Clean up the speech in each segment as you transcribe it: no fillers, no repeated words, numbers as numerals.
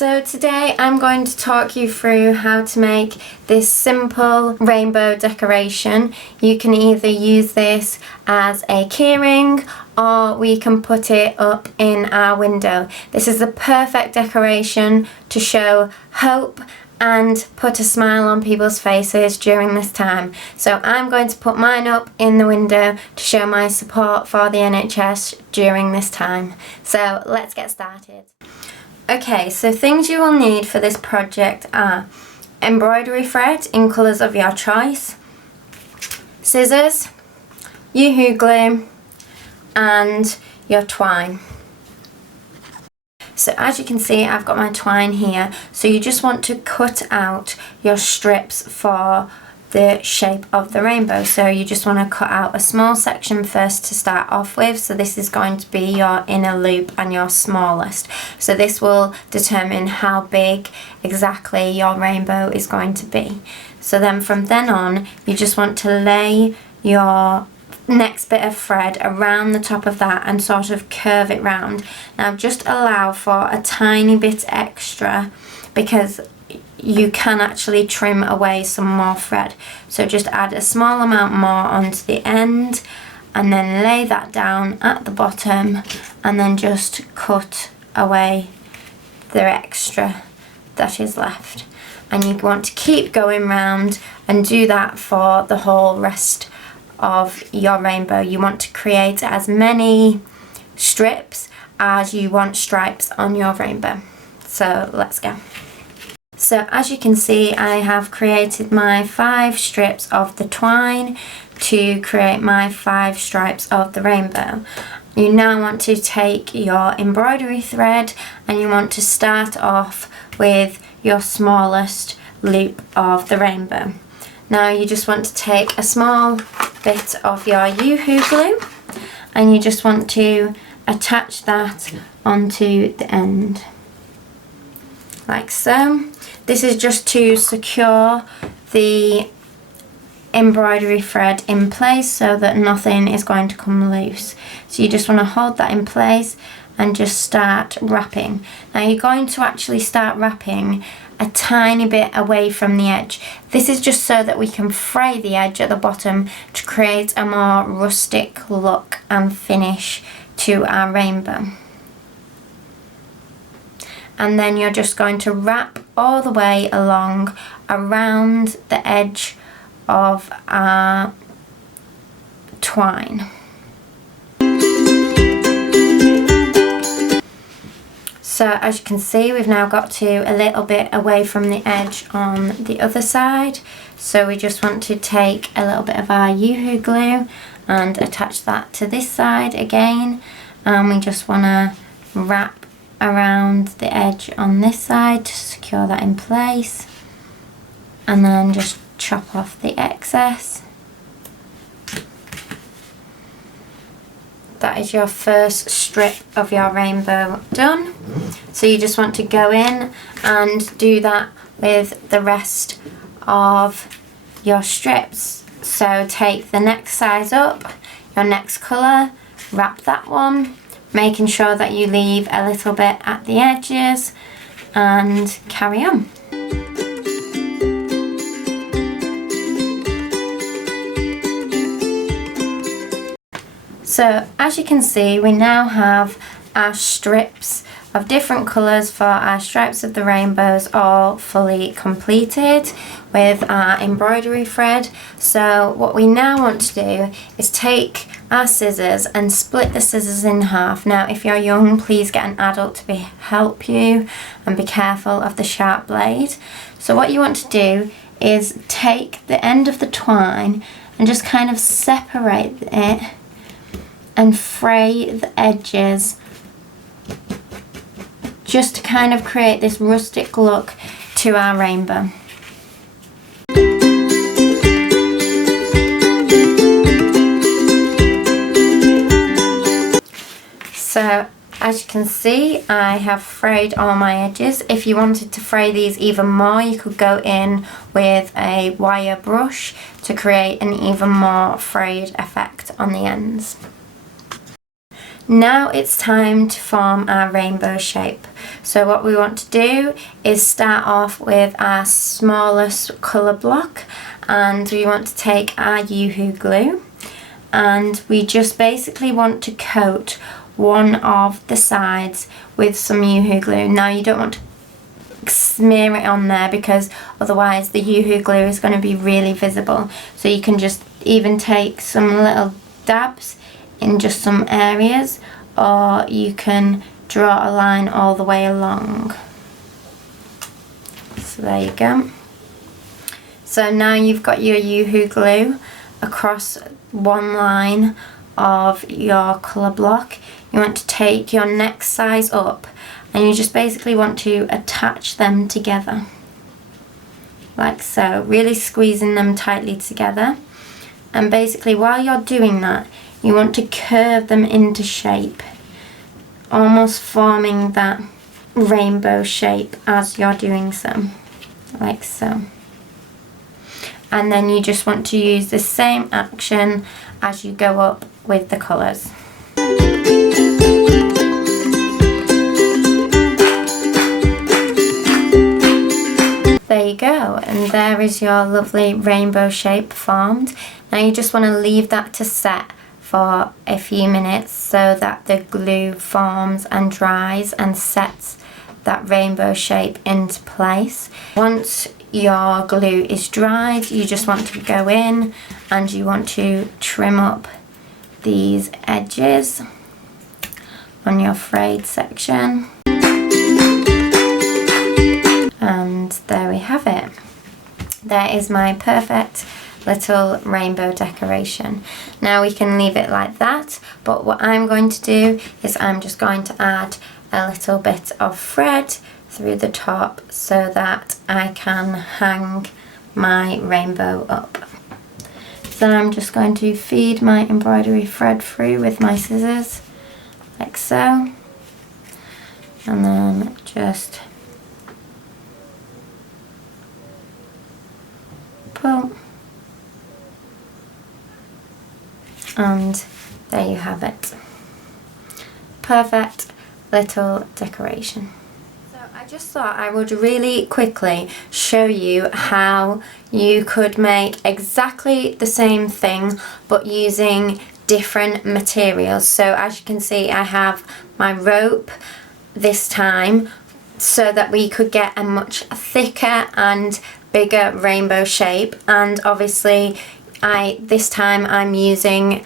So today I'm going to talk you through how to make this simple rainbow decoration. You can either use this as a keyring or we can put it up in our window. This is the perfect decoration to show hope and put a smile on people's faces during this time. So I'm going to put mine up in the window to show my support for the NHS during this time. So let's get started. Okay, so things you will need for this project are embroidery thread in colours of your choice, scissors, Yoo-hoo glue and your twine. So as you can see, I've got my twine here, so you just want to cut out your strips for the shape of the rainbow. So you just want to cut out a small section first to start off with. So this is going to be your inner loop and your smallest. So this will determine how big exactly your rainbow is going to be. So then from then on, you just want to lay your next bit of thread around the top of that and sort of curve it round. Now just allow for a tiny bit extra because you can actually trim away some more thread. So just add a small amount more onto the end and then lay that down at the bottom and then just cut away the extra that is left. And you want to keep going round and do that for the whole rest of your rainbow. You want to create as many strips as you want stripes on your rainbow. So let's go. So as you can see, I have created my 5 strips of the twine to create my 5 stripes of the rainbow. You now want to take your embroidery thread and you want to start off with your smallest loop of the rainbow. Now you just want to take a small bit of your Yoo-hoo glue and you just want to attach that onto the end, like so. This is just to secure the embroidery thread in place so that nothing is going to come loose. So you just want to hold that in place and just start wrapping. Now you're going to actually start wrapping a tiny bit away from the edge. This is just so that we can fray the edge at the bottom to create a more rustic look and finish to our rainbow. And then you're just going to wrap all the way along around the edge of our twine. So as you can see, we've now got to a little bit away from the edge on the other side. So we just want to take a little bit of our Yoo-hoo glue and attach that to this side again. And we just want to wrap around the edge on this side to secure that in place. And then just chop off the excess. That is your first strip of your rainbow done. So you just want to go in and do that with the rest of your strips. So take the next size up, your next colour, wrap that one, making sure that you leave a little bit at the edges and carry on. So as you can see, we now have our strips of different colours for our stripes of the rainbows all fully completed with our embroidery thread. So what we now want to do is take our scissors and split the scissors in half. Now if you're young, please get an adult to help you and be careful of the sharp blade. So what you want to do is take the end of the twine and just kind of separate it and fray the edges just to kind of create this rustic look to our rainbow. So as you can see, I have frayed all my edges. If you wanted to fray these even more, you could go in with a wire brush to create an even more frayed effect on the ends. Now it's time to form our rainbow shape. So what we want to do is start off with our smallest colour block, and we want to take our Yoo-hoo glue, and we just basically want to coat one of the sides with some Yoo-hoo glue. Now you don't want to smear it on there because otherwise the Yoo-hoo glue is going to be really visible. So you can just even take some little dabs in just some areas, or you can draw a line all the way along. So there you go. So now you've got your Yoo-hoo glue across one line of your colour block. You want to take your next size up, and you just basically want to attach them together like so, really squeezing them tightly together. And basically while you're doing that, you want to curve them into shape, almost forming that rainbow shape as you're doing so, like so. And then you just want to use the same action as you go up with the colours. There you go, and there is your lovely rainbow shape formed. Now you just want to leave that to set for a few minutes so that the glue forms and dries and sets that rainbow shape into place. Once your glue is dried, you just want to go in and you want to trim up these edges on your frayed section. And there we have it. There is my perfect little rainbow decoration. Now we can leave it like that, but what I'm going to do is I'm just going to add a little bit of thread through the top so that I can hang my rainbow up. So I'm just going to feed my embroidery thread through with my scissors like so, and then just pull, and there you have it. Perfect little decoration. So I just thought I would really quickly show you how you could make exactly the same thing but using different materials. So as you can see, I have my rope this time so that we could get a much thicker and bigger rainbow shape, and obviously this time I'm using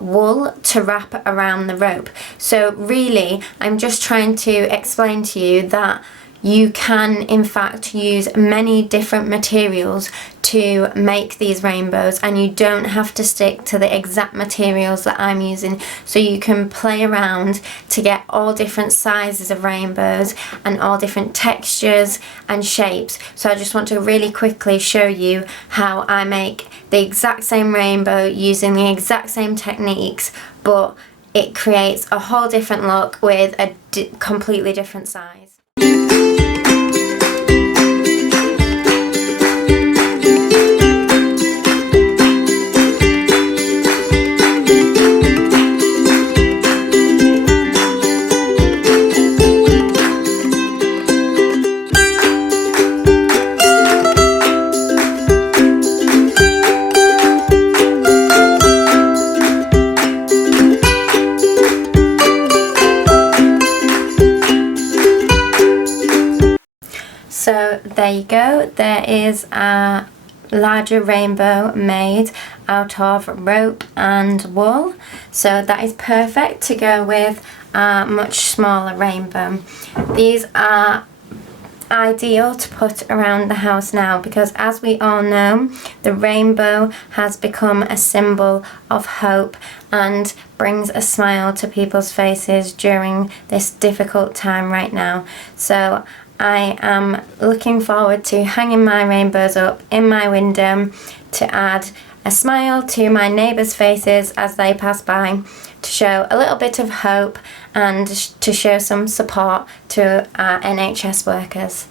wool to wrap around the rope. So really I'm just trying to explain to you that you can in fact use many different materials to make these rainbows, and you don't have to stick to the exact materials that I'm using. So you can play around to get all different sizes of rainbows and all different textures and shapes. So I just want to really quickly show you how I make the exact same rainbow using the exact same techniques, but it creates a whole different look with a completely different size. So there you go, there is a larger rainbow made out of rope and wool. So that is perfect to go with a much smaller rainbow. These are ideal to put around the house now because, as we all know, the rainbow has become a symbol of hope and brings a smile to people's faces during this difficult time right now. So I am looking forward to hanging my rainbows up in my window to add a smile to my neighbours' faces as they pass by, to show a little bit of hope and to show some support to our NHS workers.